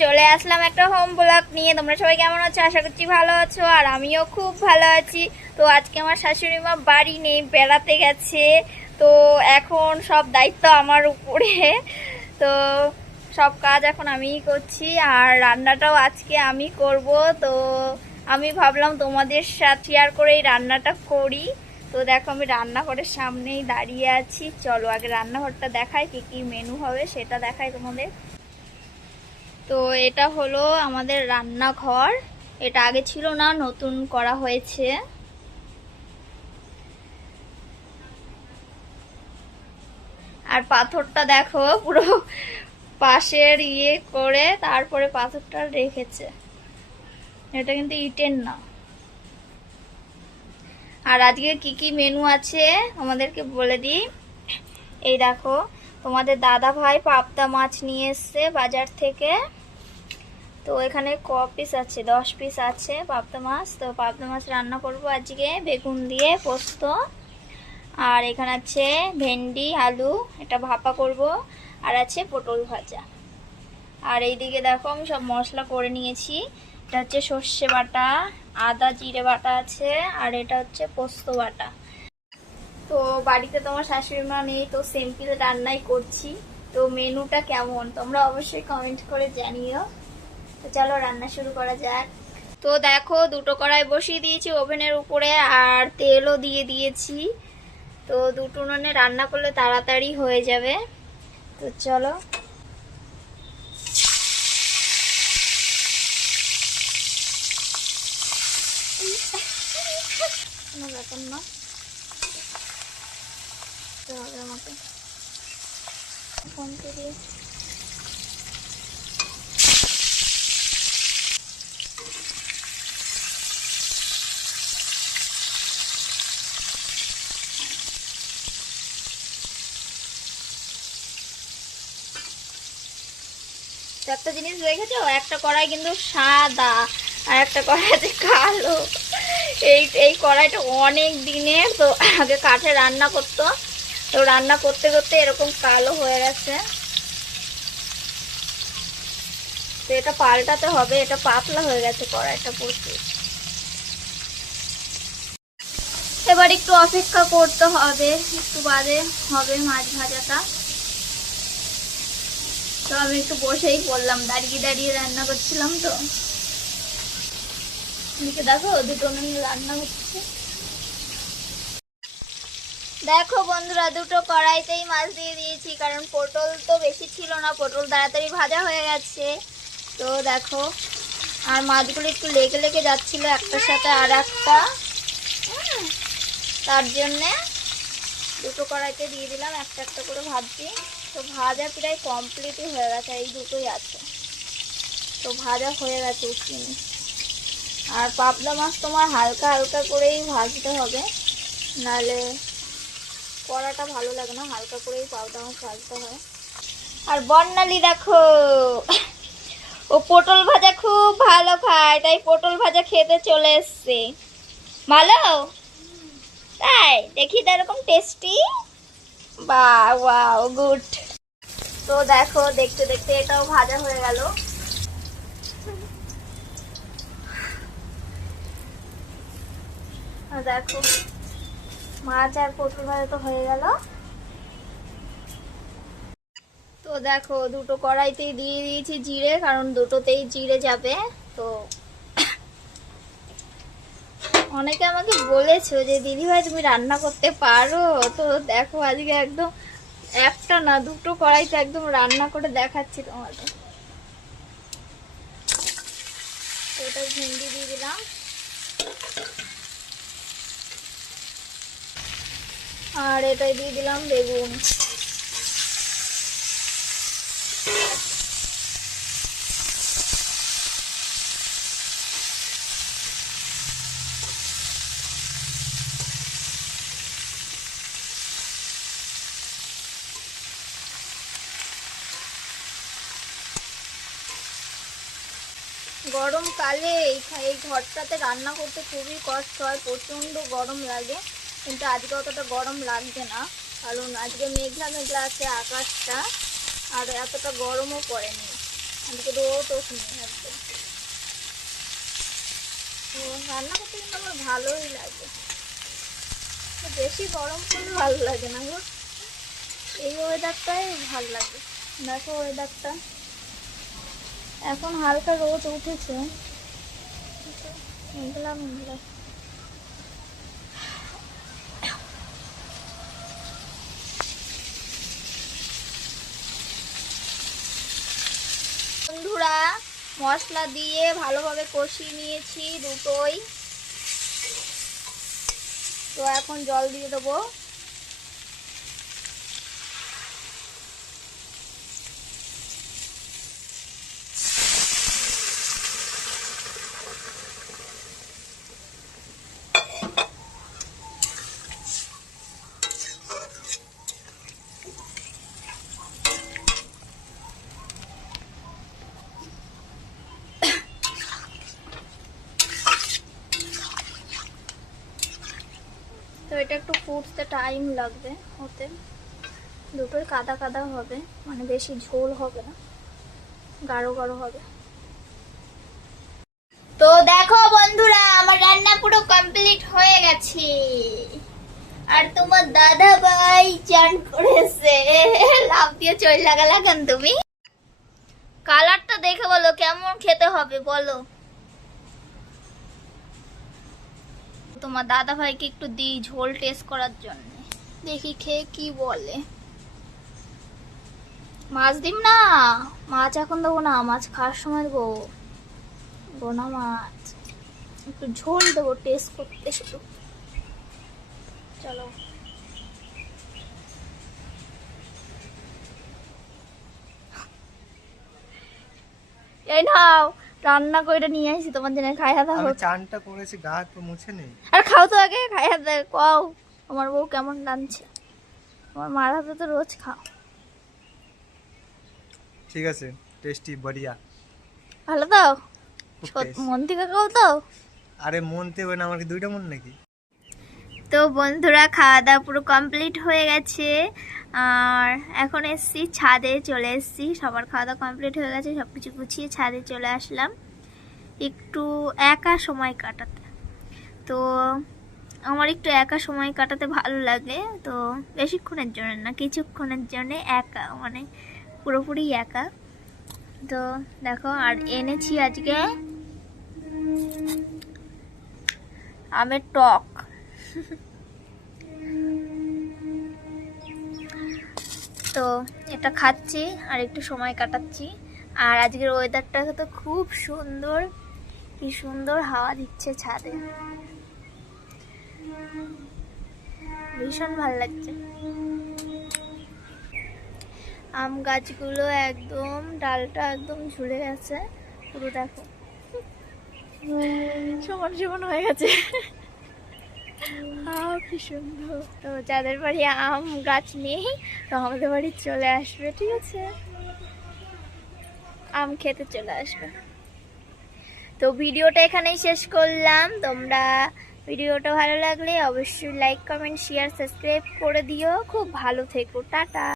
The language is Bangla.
চলে আসলাম একটা হোম ব্লগ নিয়ে। তোমরা সবাই কেমন আছো? আশা করছি ভালো আছো, আর আমিও খুব ভালো আছি। তো আজকে আমার শাশুড়ি মা বাড়ি নেই, বেড়াতে গেছে। তো এখন সব দায়িত্ব আমার উপরে। তো সব কাজ এখন আমিই করছি, আর রান্নাটাও আজকে আমি করব। তো আমি ভাবলাম তোমাদের সাথে শেয়ার করেই রান্নাটা করি। তো দেখো আমি রান্নাঘরের সামনেই দাঁড়িয়ে আছি। চলো আগে রান্নাঘরটা দেখাই, কি কি মেনু হবে সেটা দেখাই তোমাদের। তো এটা হলো আমাদের রান্নাঘর। এটা আগে ছিল না, নতুন করা হয়েছে। আর পাথরটা দেখো, পুরো পাশের ইয়ে করে তারপরে পাথরটা রেখেছে। এটা কিন্তু ইটের না। আর আজকে কি কি মেনু আছে, আমাদেরকে বলে দিই। এই দেখো তোমাদের দাদা ভাই পাবদা মাছ নিয়ে এসছে বাজার থেকে। তো এখানে ক পিস আছে, দশ পিস আছে পাবদা মাছ। তো পাবদা মাছ রান্না করব আজকে বেগুন দিয়ে পোস্ত। আর এখানে আছে ভেন্ডি, আলু, এটা ভাপা করব। আর আছে পটল ভাজা। আর এইদিকে দেখো আমি সব মশলা করে নিয়েছি। এটা হচ্ছে সর্ষে বাটা, আদা, জিরে বাটা আছে। আর এটা হচ্ছে পোস্ত বাটা। তো বাড়িতে তোমার শাশুড়ি মা নেই, তো সিম্পল রান্নাই করছি। তো মেনুটা কেমন? তোমরা অবশ্যই কমেন্ট করে জানিও। তো চলো রান্না শুরু করা যাক। তো দেখো, দুটো কড়াই বসিয়ে দিয়েছি ওভেনের উপরে আর তেলও দিয়ে দিয়েছি। তো দুটো উনুনে রান্না করলে তাড়াতাড়ি হয়ে যাবে। তো চলো। ব্যাপার না। তো হবে আমাকে। ফোন করে তো একটা জিনিস দেখেছ একটা কড়াই কিন্তু সাদা, আর একটা কড়াই আছে কালো। এই এই কড়াইটা অনেক দিনের, তো আগে কাঠে রান্না করতো। তো রান্না করতে করতে এরকম কালো হয়ে গেছে। তো এটা পাল্টাতে হবে, এটা পাতলা হয়ে গেছে কড়াইটা প্রচুর এবার একটু অপেক্ষা করতে হবে, একটু বাদে হবে মাছ ভাজাটা। তো আমি একটু বসেই পড়লাম, দাঁড়িয়ে দাঁড়িয়ে রান্না করছিলাম তো। দেখো, দুটো মিনিট রান্না হচ্ছে দেখো বন্ধুরা, দুটো কড়াইতেই মাছ দিয়ে দিয়েছি, কারণ পটল তো বেশি ছিল না, পটল তাড়াতাড়ি ভাজা হয়ে গেছে। তো দেখো, আর মাছগুলো একটু লেগে লেগে যাচ্ছিল একটার সাথে আর একটা তার জন্যে দুটো কড়াইতে দিয়ে দিলাম, একটা একটা করে ভাজছি। তো ভাজা প্রায় কমপ্লিটই হয়ে গেছে, এই দুটোই আছে। তো ভাজা হয়ে গেছে উঠিয়ে আর পাবদা মাছ তোমার হালকা হালকা করেই ভাজতে হবে, নালে কড়াটা ভালো লাগে না, হালকা করেই মাছ ভাজতে হয়। আর বর্ণালী দেখো, ও পটল ভাজা খুব ভালো খায়, তাই পটল ভাজা খেতে চলে এসছে। ভালো? তাই? দেখি তো এরকম টেস্টি বা ওয়াও গুড তো দেখো, দেখতে দেখতে এটাও ভাজা হয়ে গেল। দেখো মাছ আর পটল ভাজা তো হয়ে গেল। তো দেখো, দুটো কড়াইতেই দিয়ে দিয়েছি জিরে, কারণ দুটোতেই জিরে যাবে, তো অনেকে আমাকে বলেছ যে, দিদি ভাই, তুমি রান্না করতে পারো? তো দেখো, আজকে একদম একটা না, দুটো কড়াইতে একদম রান্না করে দেখাচ্ছি তোমাদের। তো এটা ভেন্ডি দিয়ে দিলাম। আর এটাই দিয়ে দিলাম বেগুন। গরমকালে এই ঘরটাতে রান্না করতে খুবই কষ্ট হয়, প্রচণ্ড গরম লাগে। কিন্তু আজকে অতটা গরম লাগছে না। কারণ আজকে মেঘলা মেঘলা আছে আকাশটা, আর এতটা গরমও পড়েনি। আজকে রোদ একদম তো রান্না করতে কিন্তু আমার ভালোই লাগে। বেশি গরম পড়লে ভালো লাগে না গো। এই ওয়েদারটাই ভালো লাগে। দেখো ওয়েদারটা এখন হালকা রোদ উঠেছে। মেঘলা মেঘলা বন্ধুরা মশলা দিয়ে ভালোভাবে কষিয়ে নিয়েছি দুটোই। তো এখন জল দিয়ে দেবো তো এটা একটু ফুটতে টাইম লাগবে হতে। দুটোই কাদা কাদা হবে মানে বেশি ঝোল হবে না, গাঢ় গাঢ় হবে। তো দেখো বন্ধুরা, আমার রান্না পুরো কমপ্লিট হয়ে গেছে। আর তোমার দাদা ভাই চান করেছে। লাভ দিয়ে চল লাগালা কেন তুমি? কালারটা দেখে বলো, কেমন খেতে হবে বলো। তোমার দাদা ভাইকে একটু দিই ঝোল টেস্ট করার জন্য। দেখি খেয়ে কি বলে। মাছ দিম না? মাছ এখন দেবো না, মাছ খাওয়ার সময় দেবো। বোনা মাছ। একটু ঝোল দেবো টেস্ট করতে শুধু। চলো। এই নাও। রান্না করে নিয়ে আসি তোমার জন্য খাই দাও আমি চানটা করেছি গা তো মুছে নেই। আর খাও তো আগে খাইয়া দে কও আমার বউ কেমন রাঁধছে আমার মার হাতে তো রোজ খাও। ঠিক আছে টেস্টি বড়িয়া। ভালো তো? মন থেকে খাও তো? আরে মন থেকে না আমার কি দুইটা মন নাকি? তো বন্ধুরা খাওয়া দাওয়া পুরো কমপ্লিট হয়ে গেছে। আর এখন এসছি, ছাদে চলে এসছি। সবার খাওয়া দাওয়া কমপ্লিট হয়ে গেছে সব কিছু গুছিয়ে ছাদে চলে আসলাম। একটু একা সময় কাটাতে। তো আমার একটু একা সময় কাটাতে ভালো লাগে। তো বেশিক্ষণের জন্য না, কিছুক্ষণের জন্যে একা মানে পুরোপুরি একা। তো দেখো, আর এনেছি আজকে আমের টক। তো এটা খাচ্ছি আর একটু সময় কাটাচ্ছি। আর আজকের ওয়েদারটা তো খুব সুন্দর। কি সুন্দর হাওয়া দিচ্ছে ছাদে। ভীষণ ভালো লাগছে। আম গাছগুলো একদম, ডালটা একদম ঝুলে গেছে। পুরো দেখো। সমান সমান হয়ে গেছে। যাদের বাড়ি আম গাছ নেই, তো আমাদের বাড়ি চলে আসবে, ঠিক আছে? আম খেতে চলে আসবে। তো ভিডিওটা এখানেই শেষ করলাম। তোমরা ভিডিওটা ভালো লাগলে অবশ্যই লাইক কমেন্ট শেয়ার সাবস্ক্রাইব করে দিও। খুব ভালো থেকো। টাটা।